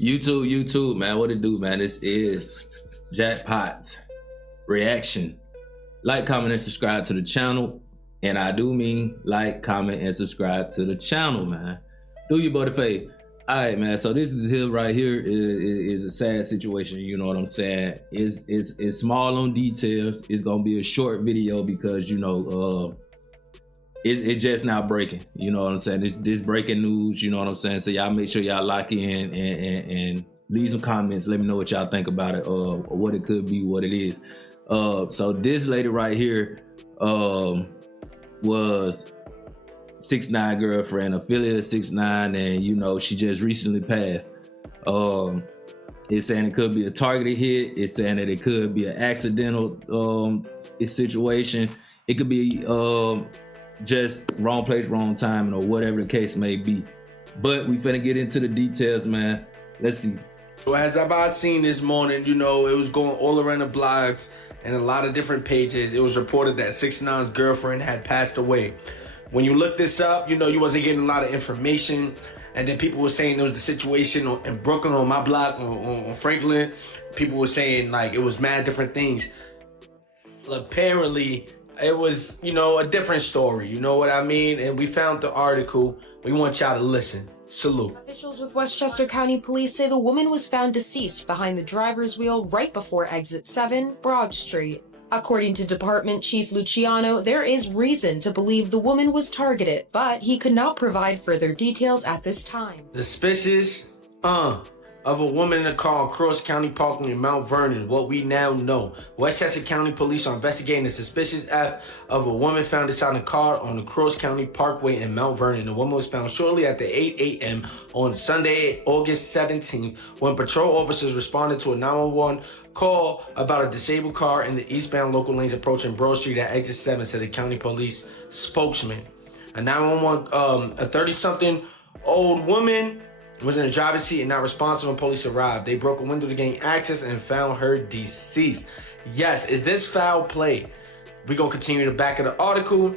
YouTube, man. What it do, man? This is Jackpot's reaction. Like, comment, and subscribe to the channel. And I do mean like, comment, and subscribe to the channel, man. Do your buddy favor. All right, man. So this is here right here is a sad situation. You know what I'm saying? It's small on details. It's gonna be a short video because it's just now breaking. You know what I'm saying? This breaking news. You know what I'm saying? So y'all make sure y'all lock in and leave some comments. Let me know what y'all think about it or what it could be, what it is. So this lady right here was 6ix9ine girlfriend, affiliate of 6ix9ine, and she just recently passed. It's saying it could be a targeted hit. It's saying that it could be an accidental situation. It could be just wrong place, wrong time, or whatever the case may be. But we finna get into the details, man. Let's see. So as I've seen this morning, it was going all around the blogs and a lot of different pages. It was reported that 6ix9ine's girlfriend had passed away. When you look this up, you wasn't getting a lot of information. And then people were saying there was the situation in Brooklyn on my block, on Franklin. People were saying like it was mad different things. Apparently, it was, a different story. You know what I mean? And we found the article. We want y'all to listen. Salute. Officials with Westchester County Police say the woman was found deceased behind the driver's wheel right before exit 7, Broad Street. According to Department Chief Luciano, there is reason to believe the woman was targeted, but he could not provide further details at this time. Suspicious, of a woman in a car on Cross County Parkway in Mount Vernon. What we now know. Westchester County Police are investigating the suspicious act of a woman found inside a car on the Cross County Parkway in Mount Vernon. The woman was found shortly after 8 a.m. on Sunday, August 17th, when patrol officers responded to a 911 call about a disabled car in the eastbound local lanes approaching Broad Street at exit 7, said the county police spokesman. A 911, a 30-something old woman was in the driver's seat and not responsive when police arrived. They broke a window to gain access and found her deceased. Yes, is this foul play? We're going to continue the back of the article.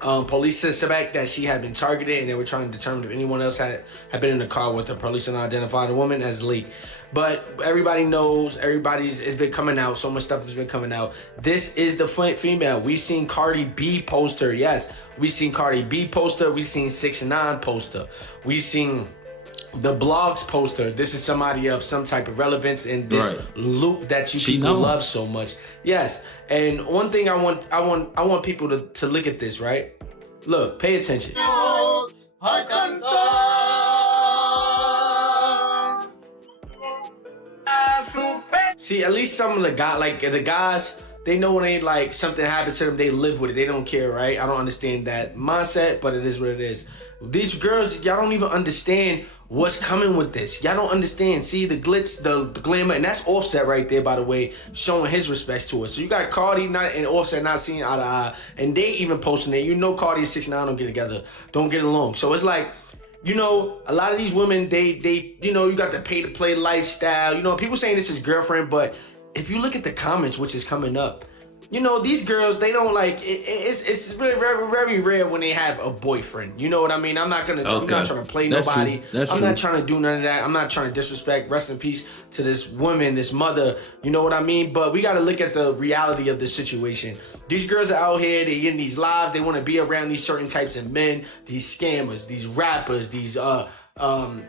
Police suspect that she had been targeted and they were trying to determine if anyone else had been in the car with her. Police and identified the woman as Lee. But everybody knows, it's been coming out. So much stuff has been coming out. This is the female. We've seen Cardi B poster. Yes, we've seen Cardi B poster. We've seen 6ix9ine poster. We've seen the blogs poster. This is somebody of some type of relevance in this loop that people love so much. Yes, and one thing I want people to look at this, right? Look, pay attention. See, at least some of the guys, they know when they something happens to them, they live with it. They don't care, right? I don't understand that mindset, but it is what it is. These girls, y'all don't even understand what's coming with this. Y'all don't understand. See the glitz, the glamour, and that's Offset right there, by the way, showing his respects to it. So you got Cardi and Offset not seeing eye to eye, and they even posting it. Cardi and 6ix9ine don't get together, don't get along. So it's like, a lot of these women, they you got the pay-to-play lifestyle. People saying this is girlfriend, but if you look at the comments, which is coming up, these girls, they don't it's very, very, very rare when they have a boyfriend. You know what I mean? I'm not trying to play nobody. I'm not trying to do none of that. I'm not trying to disrespect. Rest in peace to this woman, this mother. You know what I mean? But we got to look at the reality of the situation. These girls are out here. They in these lives. They want to be around these certain types of men, these scammers, these rappers, these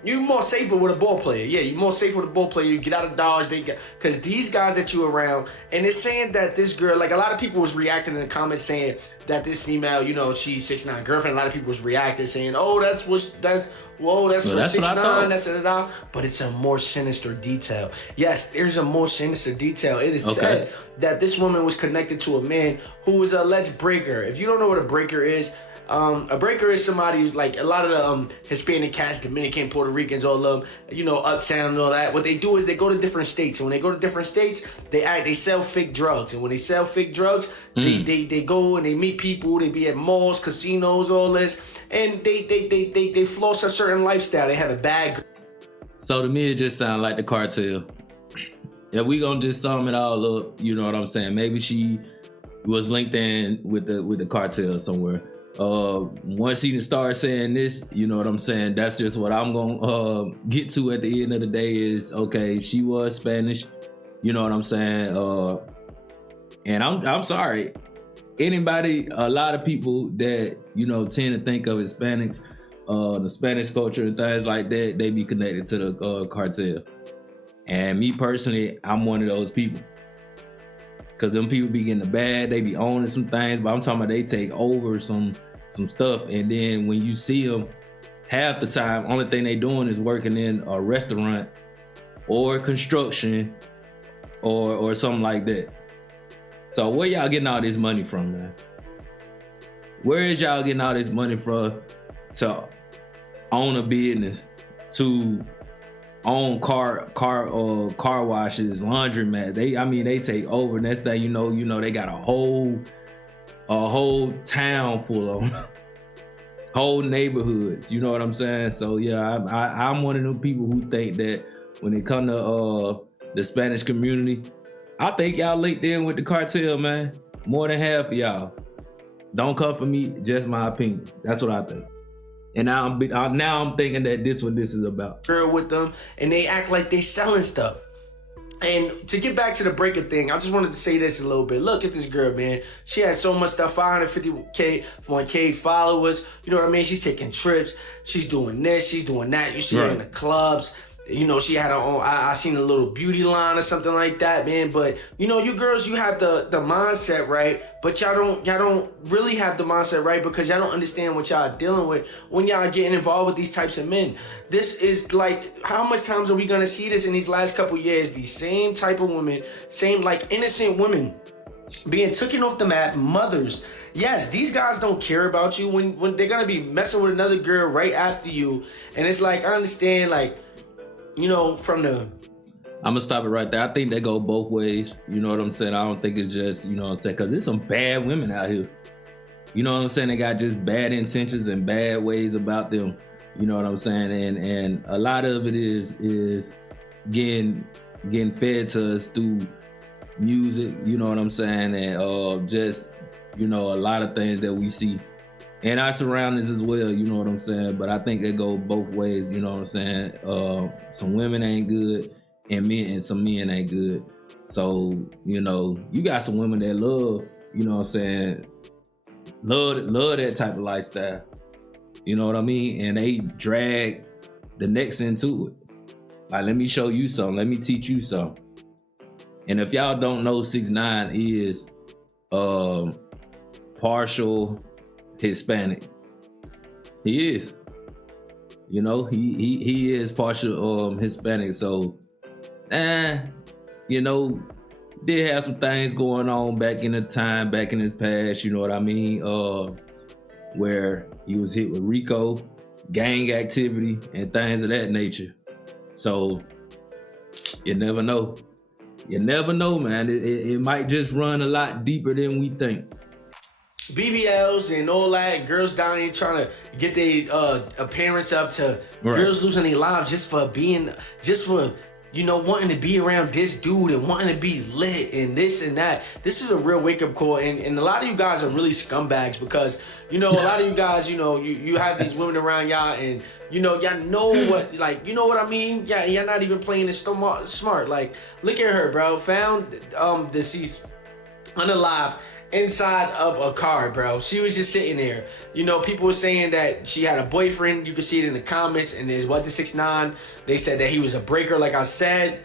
you're more safer with a ball player. Yeah, you're more safer with a ball player. You get out of Dodge. Because these guys that you around, and it's saying that this girl, a lot of people was reacting in the comments saying that this female, she's 6ix9ine girlfriend. A lot of people was reacting saying, oh, that's for 6ix9ine. That's it. But it's a more sinister detail. Yes, there's a more sinister detail. It is said that this woman was connected to a man who was an alleged breaker. If you don't know what a breaker is somebody who's a lot of the Hispanic cats, Dominican, Puerto Ricans, all of them, uptown and all that. What they do is they go to different states, and when they go to different states, they sell fake drugs. And when they sell fake drugs, they go and they meet people. They be at malls, casinos, all this, and they floss a certain lifestyle. They have a bag. So to me, it just sounds like the cartel. If we gonna just sum it all up, you know what I'm saying? Maybe she was linked in with the cartel somewhere. Once he done start saying this, you know what I'm saying, that's just what I'm gonna get to at the end of the day is, okay, she was Spanish, you know what I'm saying, and I'm sorry, anybody, a lot of people that, you know, tend to think of Hispanics, the Spanish culture and things like that, they be connected to the cartel. And me personally, I'm one of those people. Cause them people be getting the bad, they be owning some things, but I'm talking about they take over some stuff, and then when you see them, half the time, only thing they doing is working in a restaurant or construction or something like that. So where y'all getting all this money from, man? Where is y'all getting all this money from to own a business, to own car washes, laundromat? They take over. Next thing you know, they got a whole town full of them. Whole neighborhoods. You know what I'm saying? So yeah, I'm one of them people who think that when it come to the Spanish community, I think y'all linked in with the cartel, man. More than half of y'all. Don't come for me, just my opinion. That's what I think. And now I'm thinking that this what this is about. Girl with them, and they act like they selling stuff. And to get back to the breaker thing, I just wanted to say this a little bit. Look at this girl, man. She has so much stuff, 551K followers. You know what I mean? She's taking trips. She's doing this. She's doing that. You see her in the clubs. You know, she had her own, I seen a little beauty line or something like that, man. But, you know, you girls, you have the mindset right, but y'all don't really have the mindset right because y'all don't understand what y'all dealing with when y'all getting involved with these types of men. This is like, how much times are we going to see this in these last couple years? These same type of women, same like innocent women being taken off the map, mothers. Yes, these guys don't care about you when they're going to be messing with another girl right after you. And it's like, I understand, like, you know, I'm gonna stop it right there. I think they go both ways. You know what I'm saying? I don't think it's just, you know what I'm saying? Because there's some bad women out here. You know what I'm saying? They got just bad intentions and bad ways about them. You know what I'm saying? And a lot of it is getting fed to us through music. You know what I'm saying? And just, you know, a lot of things that we see. And our surroundings as well, you know what I'm saying? But I think they go both ways, you know what I'm saying? Some women ain't good and some men ain't good. So, you know, you got some women that love, you know what I'm saying, love that type of lifestyle. You know what I mean? And they drag the next into it. Like, let me show you something. Let me teach you something. And if y'all don't know, 6ix9ine is partial Hispanic. He is. You know, he is partial Hispanic. So, you know, did have some things going on back in his past, you know what I mean? Where he was hit with RICO, gang activity, and things of that nature. So, you never know. You never know, man. It might just run a lot deeper than we think. BBLs and all that, girls down here trying to get their appearance up to girls losing their lives just for you know, wanting to be around this dude and wanting to be lit and this and that. This is a real wake-up call, and a lot of you guys are really scumbags because, you know, a lot of you guys, you know, you have these women around y'all and, you know, y'all know what, like, you know what I mean? Yeah, y'all not even playing this smart. Like, look at her, bro. Found deceased, unalive, inside of a car, bro. She was just sitting there. You know, people were saying that she had a boyfriend. You can see it in the comments. And there's what the 6ix9ine. They said that he was a breaker, like I said,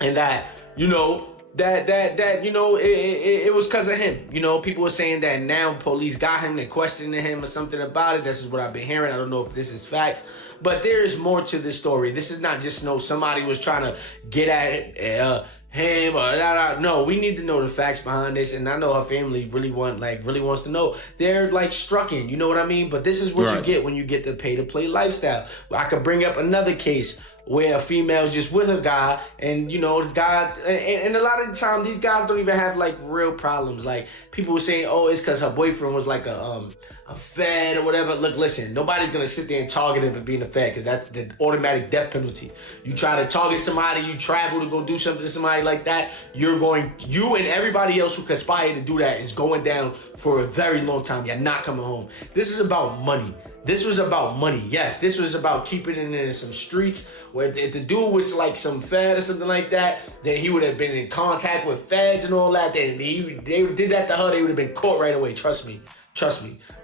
and that, you know, that you know, it was because of him. You know, people were saying that now police got him, they're questioning him or something about it. This is what I've been hearing. I don't know if this is facts, but there's more to this story. This is not just somebody was trying to get at it. Him or no, we need to know the facts behind this, and I know her family really wants to know. They're like strucken, you know what I mean? But this is what you get when you get the pay to play lifestyle. I could bring up another case where a female's just with a guy, and you know, the guy, and a lot of the time these guys don't even have like real problems. Like people were saying, oh, it's because her boyfriend was like a a Fed or whatever. Look, listen, nobody's gonna sit there and target him for being a Fed because that's the automatic death penalty. You try to target somebody, you travel to go do something to somebody like that, you and everybody else who conspire to do that is going down for a very long time. You're not coming home. This is about money. This was about money. Yes, this was about keeping it in some streets where if the dude was like some Fed or something like that, then he would have been in contact with Feds and all that. Then they did that to her, they would have been caught right away. Trust me.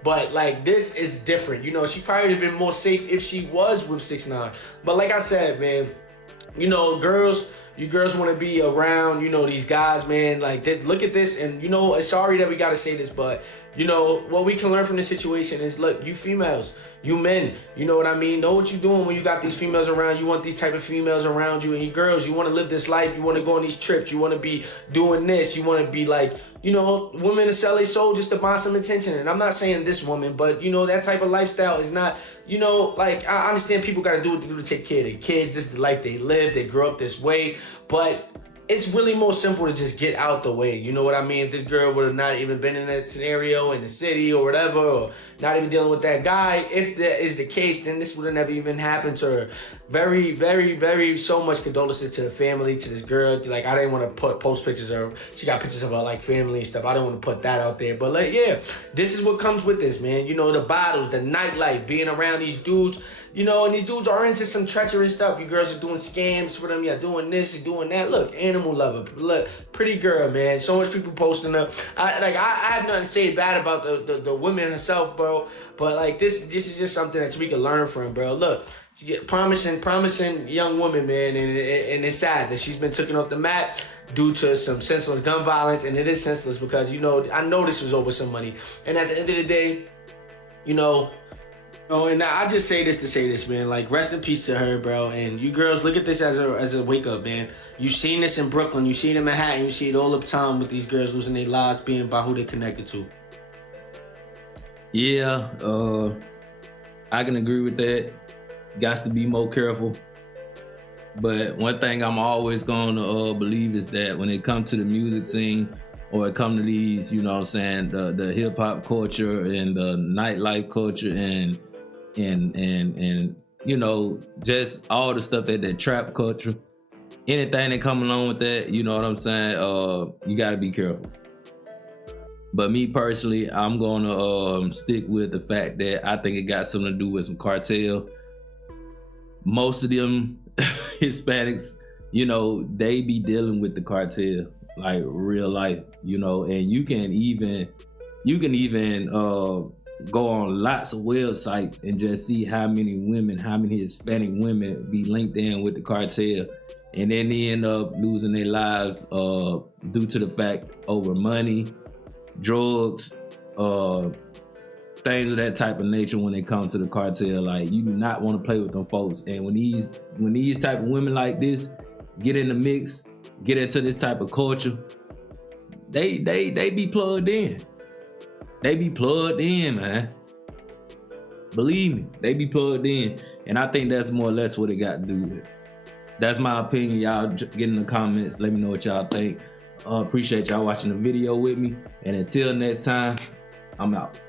But like, this is different. You know, she probably would have been more safe if she was with 6ix9ine. But like I said, man, you know, you girls want to be around, you know, these guys, man. Like, look at this, and you know, sorry that we gotta say this, but you know what we can learn from this situation is, look, you females, you men, you know what I mean? Know what you're doing when you got these females around. You want these type of females around you, and you girls, you want to live this life. You want to go on these trips. You want to be doing this. You want to be like, you know, women to sell their soul just to find some attention. And I'm not saying this woman, but you know, that type of lifestyle is not, you know, like, I understand people got to do what they do to take care of their kids. This is the life they live. They grew up this way, but it's really more simple to just get out the way. You know what I mean? If this girl would have not even been in that scenario in the city or whatever, or not even dealing with that guy, if that is the case, then this would have never even happened to her. Very, very, very, so much condolences to the family, to this girl. Like, I didn't want to post pictures of her. She got pictures of her, like, family and stuff. I didn't want to put that out there. But, like, yeah, this is what comes with this, man. You know, the bottles, the nightlife, being around these dudes. You know, and these dudes are into some treacherous stuff. You girls are doing scams for them. You're doing this, you're doing that. Look, animal lover. Look, pretty girl, man. So much people posting her. I have nothing to say bad about the woman herself, bro. But, like, this is just something that we can learn from, bro. Look, she get promising young woman, man. And it's sad that she's been taken off the map due to some senseless gun violence. And it is senseless because, you know, I know this was over some money. And at the end of the day, you know, oh, and I just say this to say this, man. Like, rest in peace to her, bro. And you girls, look at this as a wake up, man. You seen this in Brooklyn, you see it in Manhattan, you see it all the time with these girls losing their lives being by who they connected to. Yeah, I can agree with that. Got to be more careful. But one thing I'm always gonna believe is that when it comes to the music scene, or it come to these, you know what I'm saying, the hip hop culture and the nightlife culture and you know, just all the stuff that trap culture, anything that come along with that, you know what I'm saying, you gotta be careful. But me personally, I'm gonna stick with the fact that I think it got something to do with some cartel. Most of them Hispanics, you know, they be dealing with the cartel, like real life, you know, and you can even go on lots of websites and just see how many Hispanic women be linked in with the cartel, and then they end up losing their lives due to the fact over money, drugs, things of that type of nature when it comes to the cartel. Like, you do not want to play with them folks. And when these type of women like this get in the mix, get into this type of culture, they be plugged in. They be plugged in, man. Believe me, they be plugged in. And I think that's more or less what it got to do with it. That's my opinion. Y'all get in the comments. Let me know what y'all think. Appreciate y'all watching the video with me. And until next time, I'm out.